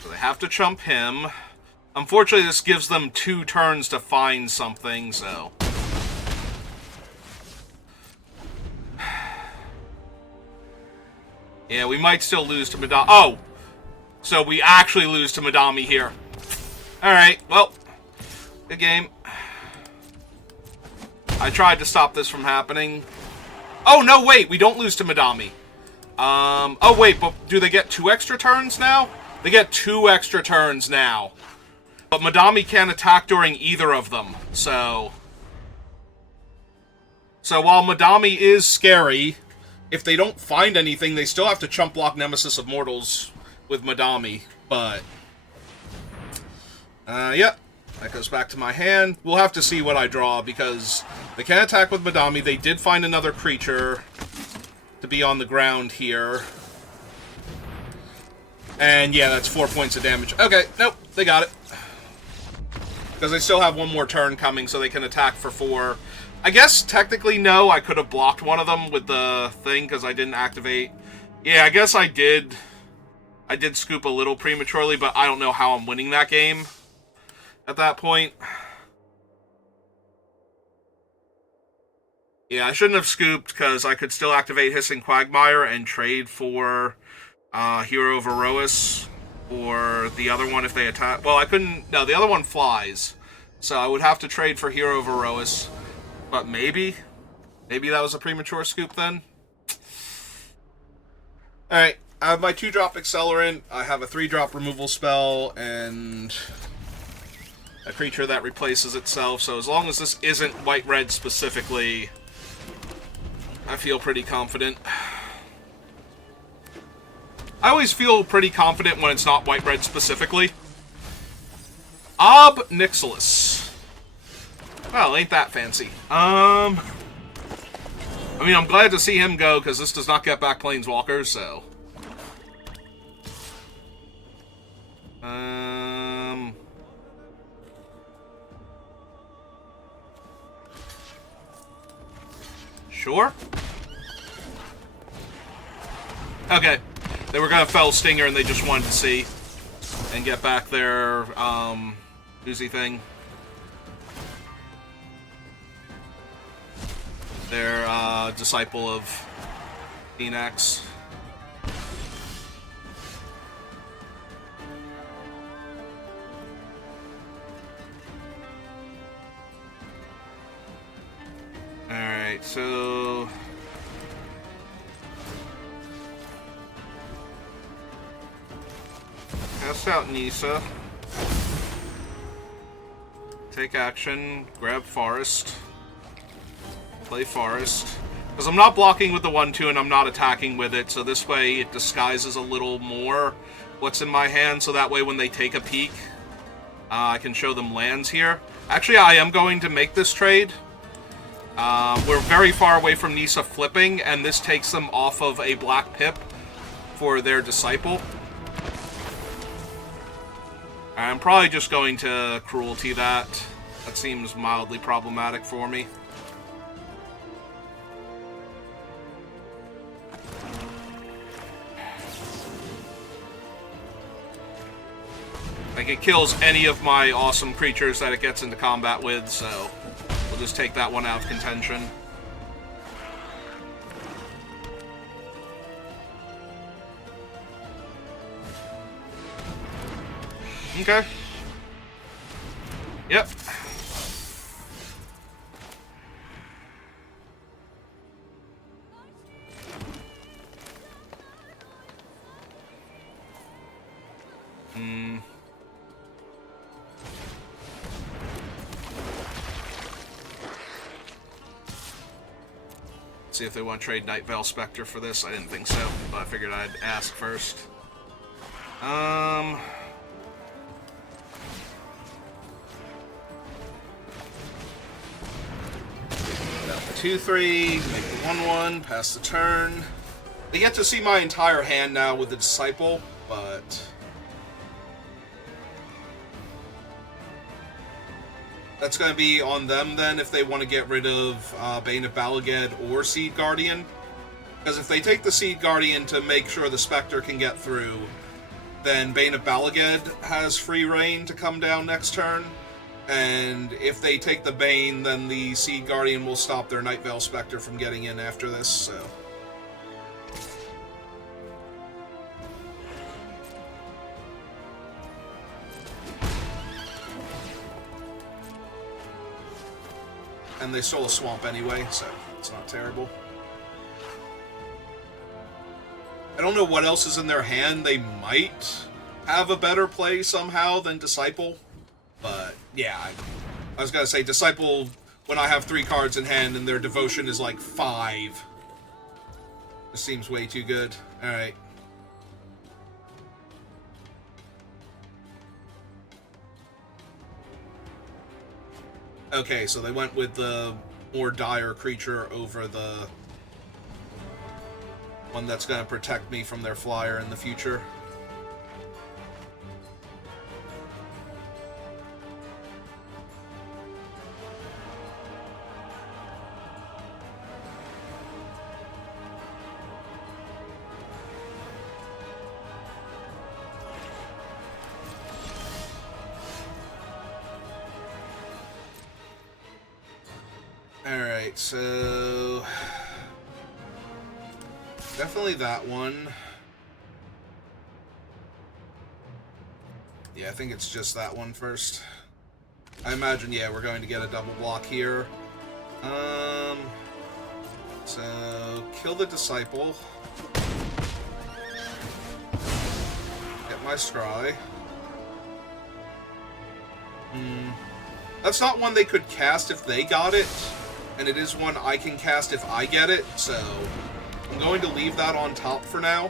So they have to chump him. Unfortunately, this gives them 2 turns to find something, so... Yeah, we might still lose to Madami. Oh! So we actually lose to Madami here. Alright, well. Good game. I tried to stop this from happening. Oh, no, wait! We don't lose to Madami. Oh, wait, but do they get 2 extra turns now? They get 2 extra turns now. But Madami can't attack during either of them, so... So while Madami is scary... If they don't find anything, they still have to chump block Nemesis of Mortals with Madami, but... Yep. That goes back to my hand. We'll have to see what I draw, because they can attack with Madami. They did find another creature to be on the ground here. And yeah, that's 4 points of damage. Okay, nope, they got it. Because they still have 1 more turn coming, so they can attack for 4. I guess, technically, no, I could have blocked one of them with the thing, because I didn't activate. Yeah, I guess I did. I did scoop a little prematurely, but I don't know how I'm winning that game at that point. Yeah, I shouldn't have scooped, because I could still activate Hissing Quagmire and trade for Hero of Erois, or the other one if they attack. Well, I couldn't... No, the other one flies. So I would have to trade for Hero of Erois. But maybe? Maybe that was a premature scoop then? Alright, I have my 2-drop Accelerant, I have a 3-drop removal spell, and a creature that replaces itself, so as long as this isn't white-red specifically, I feel pretty confident. I always feel pretty confident when it's not white-red specifically. Ob Nixilis. Well, ain't that fancy. I mean, I'm glad to see him go, because this does not get back Planeswalkers, so... Sure. Okay. They were gonna fell Stinger and they just wanted to see and get back their, Uzi thing. Their, disciple of Phoenix. Alright, so... Cast out Nissa. Take action. Grab Forest. Play Forest. Because I'm not blocking with the 1-2 and I'm not attacking with it, so this way it disguises a little more what's in my hand, so that way when they take a peek, I can show them lands here. Actually, I am going to make this trade. We're very far away from Nissa flipping, and this takes them off of a black pip for their disciple. I'm probably just going to cruelty that. That seems mildly problematic for me. Like, it kills any of my awesome creatures that it gets into combat with, so we'll just take that one out of contention. Okay. Yep. See if they want to trade Night Veil Spectre for this. I didn't think so, but I figured I'd ask first. Got the 2-3, make the 1-1, pass the turn. They get to see my entire hand now with the Disciple, but... That's going to be on them, then, if they want to get rid of Bane of Balaged or Seed Guardian. Because if they take the Seed Guardian to make sure the Spectre can get through, then Bane of Balaged has free reign to come down next turn. And if they take the Bane, then the Seed Guardian will stop their Night Veil Spectre from getting in after this, so... And they stole a swamp anyway, so it's not terrible. I don't know what else is in their hand. They might have a better play somehow than Disciple. But, yeah, I was going to say, Disciple, when I have 3 cards in hand and their devotion is like 5. This seems way too good. Alright. Okay, so they went with the more dire creature over the one that's going to protect me from their flyer in the future. Alright, so... Definitely that one. Yeah, I think it's just that one first. I imagine, yeah, we're going to get a double block here. So... Kill the Disciple. Get my Scry. That's not one they could cast if they got it. And it is one I can cast if I get it, so I'm going to leave that on top for now.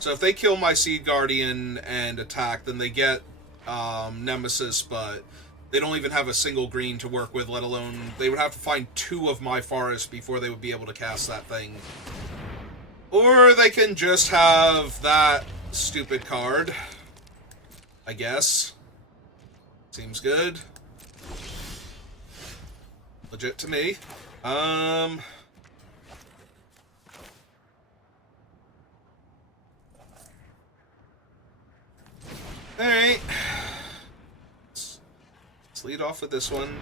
So if they kill my Seed Guardian and attack, then they get Nemesis, but They don't even have a single green to work with, let alone... They would have to find 2 of my forest before they would be able to cast that thing. Or they can just have that stupid card. I guess. Seems good. Legit to me. Alright. Let's lead off with this one.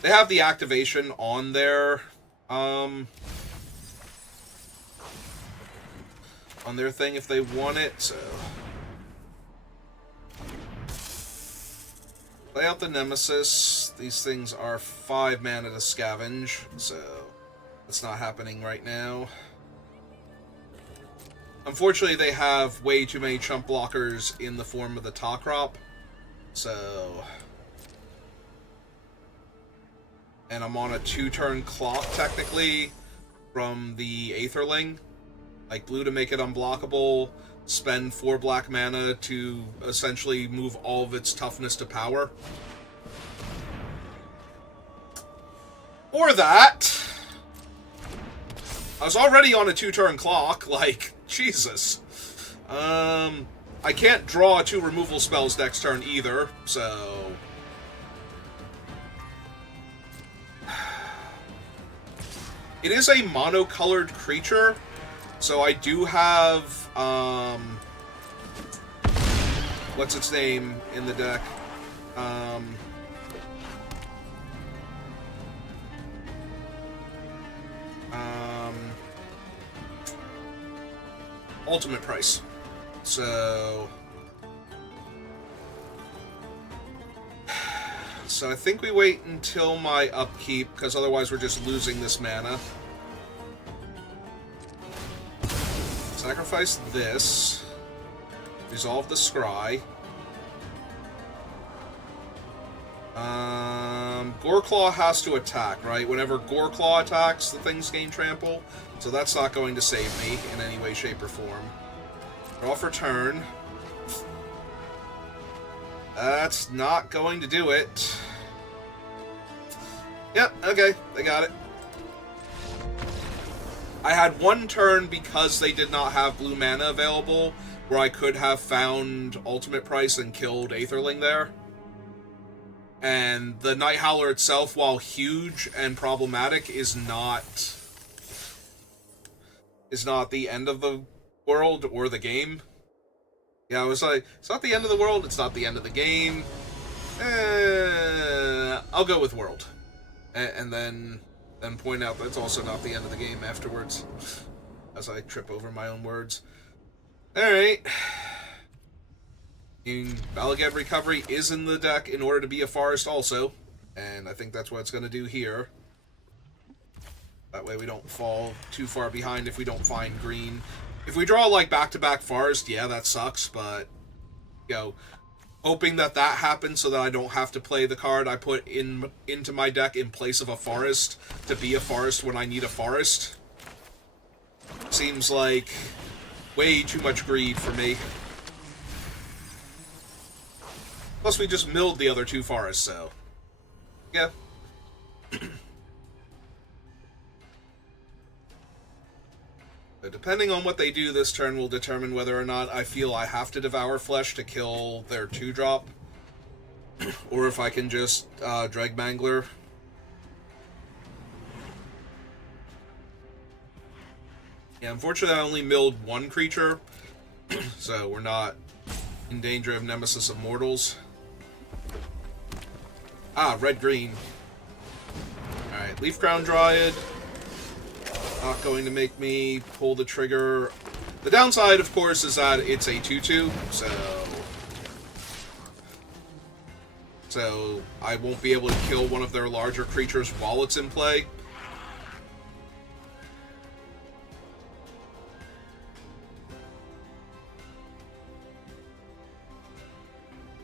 They have the activation on their, on their thing if they want it, so... Play out the Nemesis. These things are 5 mana to scavenge, so that's not happening right now. Unfortunately, they have way too many chump blockers in the form of the Takrop, so... And I'm on a 2-turn clock, technically, from the Aetherling. Like, blue to make it unblockable, spend 4 black mana to essentially move all of its toughness to power. Or that. I was already on a 2-turn clock, like, Jesus. I can't draw 2 removal spells next turn either, so... It is a monocolored creature, so I do have, what's its name in the deck? Ultimate Price. So I think we wait until my upkeep, because otherwise we're just losing this mana. Sacrifice this. Resolve the Scry. Goreclaw has to attack, right? Whenever Goreclaw attacks, the things gain trample. So that's not going to save me in any way, shape, or form. Draw for turn. That's not going to do it. Yep, okay, they got it. I had 1 turn because they did not have blue mana available, where I could have found Ultimate Price and killed Aetherling there. And the Night Howler itself, while huge and problematic, is not the end of the world or the game. Yeah, I was like, it's not the end of the world, it's not the end of the game. I'll go with world. And then point out that's also not the end of the game afterwards. As I trip over my own words. Alright. Valagad Recovery is in the deck in order to be a forest also. And I think that's what it's going to do here. That way we don't fall too far behind if we don't find green. If we draw, like, back-to-back forest, yeah, that sucks, but, you know, hoping that happens so that I don't have to play the card I put into my deck in place of a forest to be a forest when I need a forest. Seems like way too much greed for me. Plus, we just milled the other 2 forests, so... Yeah. But depending on what they do this turn will determine whether or not I feel I have to Devour Flesh to kill their 2-drop. Or if I can just Dreg Mangler. Yeah, unfortunately I only milled 1 creature. So we're not in danger of Nemesis of Mortals. Ah, red-green. Alright, Leaf Crown Dryad. Not going to make me pull the trigger. The downside, of course, is that it's a 2/2, so I won't be able to kill one of their larger creatures while it's in play.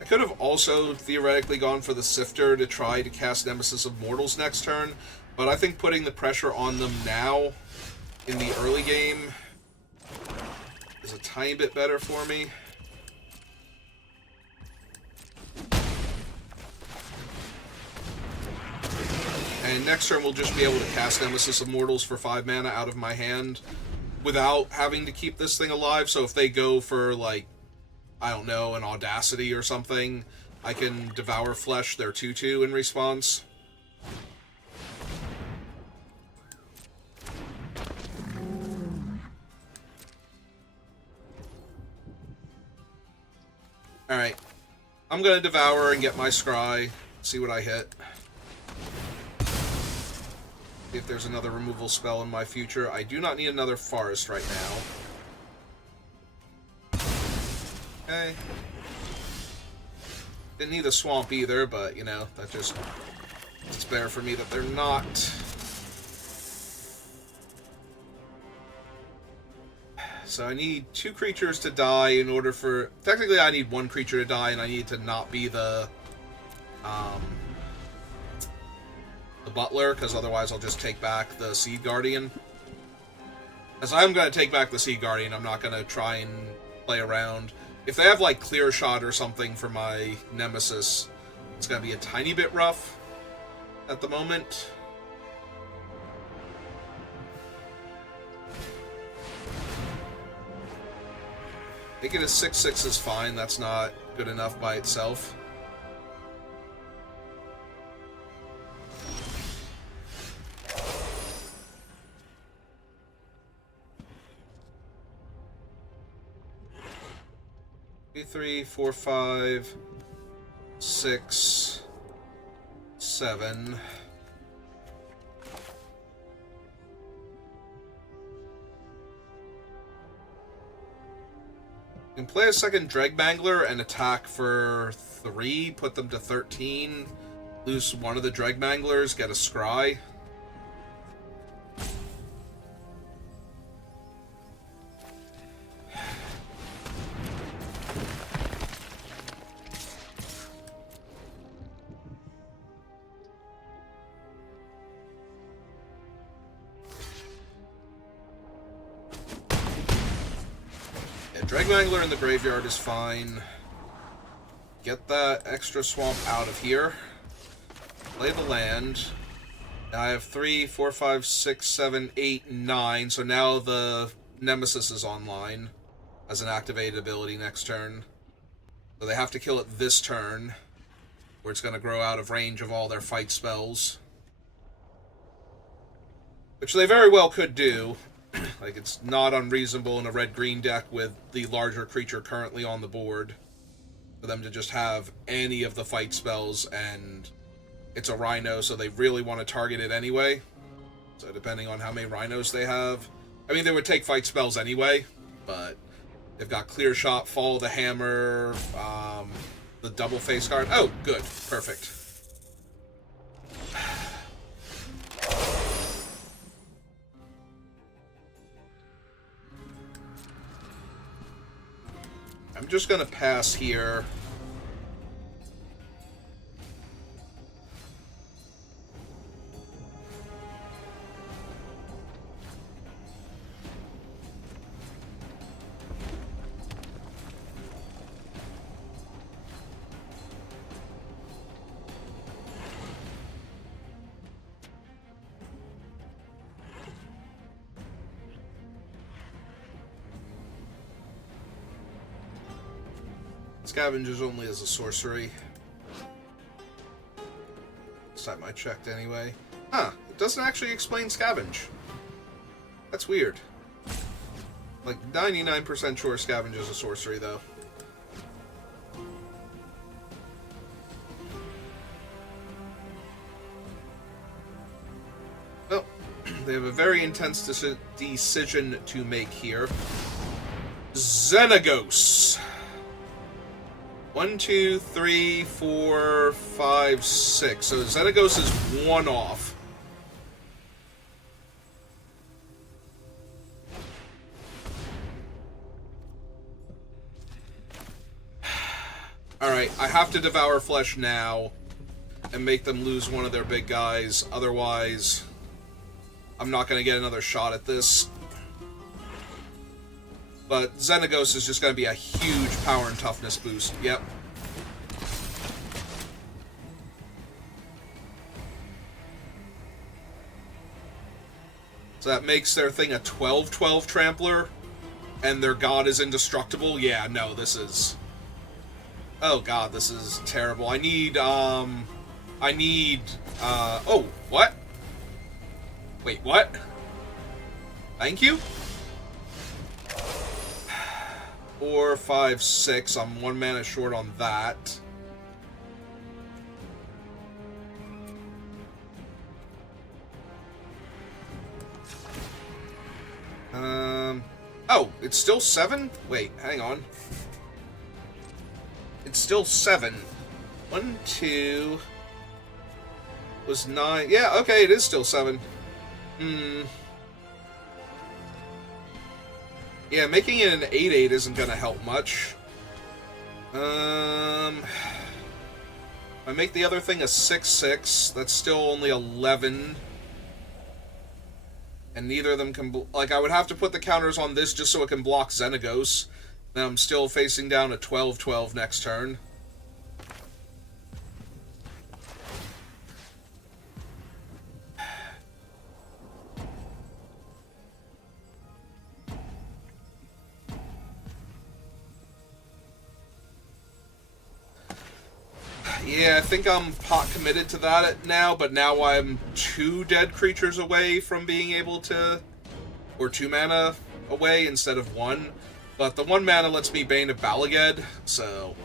I could have also theoretically gone for the Sifter to try to cast Nemesis of Mortals next turn, but I think putting the pressure on them now in the early game is a tiny bit better for me. And next turn we'll just be able to cast Nemesis Immortals for 5 mana out of my hand without having to keep this thing alive. So if they go for, like, I don't know, an Audacity or something, I can Devour Flesh their 2/2 in response. Alright. I'm gonna Devour and get my Scry, see what I hit. See if there's another removal spell in my future. I do not need another Forest right now. Okay. Didn't need a Swamp either, but, you know, that just... it's better for me that they're not. So I need 2 creatures to die in order for... technically I need 1 creature to die, and I need to not be the Butler, because otherwise I'll just take back the Seed Guardian. As I'm going to take back the Seed Guardian, I'm not going to try and play around. If they have, like, Clear Shot or something for my Nemesis, it's going to be a tiny bit rough at the moment. Making a 6/6 is fine, that's not good enough by itself. Three, 4, 5, 6, 7. You can play a second Dregbangler and attack for 3, put them to 13, lose one of the Dregbanglers, get a Scry. Dregmangler in the graveyard is fine. Get that extra swamp out of here. Play the land. Now I have 3, 4, 5, 6, 7, 8, 9. So now the Nemesis is online as an activated ability next turn. So they have to kill it this turn, where it's going to grow out of range of all their fight spells. Which they very well could do. Like, it's not unreasonable in a red-green deck with the larger creature currently on the board for them to just have any of the fight spells, and it's a Rhino, so they really want to target it anyway. So depending on how many Rhinos they have. I mean, they would take fight spells anyway, but they've got Clear Shot, Follow the Hammer, the double face card. Oh, good. Perfect. I'm just going to pass here. Scavenge is only as a sorcery. This time I checked anyway. Huh, it doesn't actually explain Scavenge. That's weird. Like, 99% sure Scavenge is a sorcery, though. Well, they have a very intense decision to make here. Xenagos. 1, 2, 3, 4, 5, 6. So Xenagos is 1 off. Alright, I have to Devour Flesh now and make them lose one of their big guys. Otherwise, I'm not going to get another shot at this. But Xenagos is just going to be a huge power and toughness boost. Yep. So that makes their thing a 12/12 trampler, and their god is indestructible. Yeah, no, this is... Oh god, this is terrible. I need, oh, what? Wait, what? Thank you? 4, 5, 6. I'm 1 mana short on that. Oh, it's still 7? Wait, hang on. It's still 7. 1, 2... was 9. Yeah, okay, it is still 7. Yeah, making it an 8/8 isn't gonna help much. I make the other thing a 6/6. That's still only 11. And neither of them can... like, I would have to put the counters on this just so it can block Xenagos. Then I'm still facing down a 12/12 next turn. Yeah, I think I'm pot committed to that now, but now I'm 2 dead creatures away from being able to... or 2 mana away instead of 1. But the 1 mana lets me Bane of Balaged, so...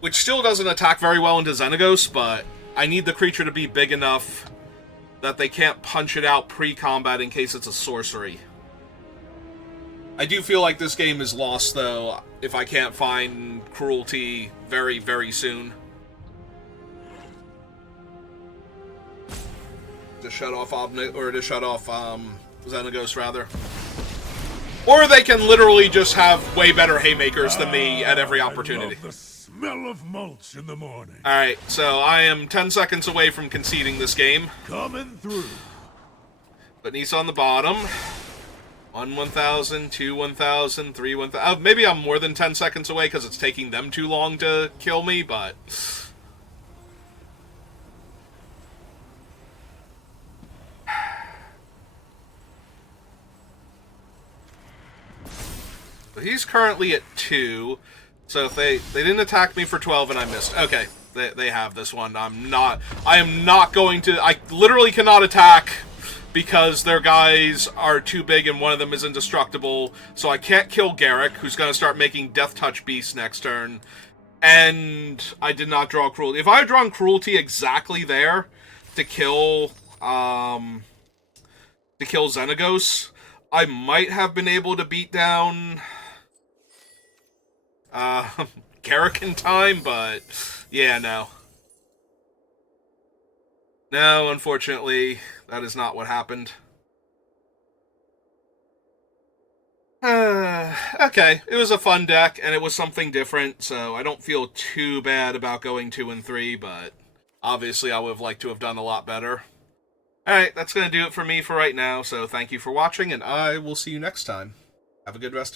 which still doesn't attack very well into Xenagos, but I need the creature to be big enough that they can't punch it out pre-combat in case it's a sorcery. I do feel like this game is lost, though, if I can't find Cruelty very, very soon. To shut off Xenagos, rather. Or they can literally just have way better haymakers than me at every opportunity. I love the smell of mulch in the morning. Alright, so I am 10 seconds away from conceding this game. Coming through. But Nisa on the bottom. 1 1,000, 2 1,000, 3 1,000. Maybe I'm more than 10 seconds away because it's taking them too long to kill me, but... So he's currently at 2, so if they didn't attack me for 12 and I missed. Okay, they have this one. I am not going to... I literally cannot attack because their guys are too big and one of them is indestructible, so I can't kill Garruk, who's going to start making Death Touch Beasts next turn. And I did not draw Cruelty. If I had drawn Cruelty exactly there to kill Xenagos, I might have been able to beat down Garruk in time, but yeah, no. No, unfortunately, that is not what happened. Okay, it was a fun deck, and it was something different, so I don't feel too bad about going 2 and 3, but obviously I would have liked to have done a lot better. Alright, that's going to do it for me for right now, so thank you for watching, and I will see you next time. Have a good rest of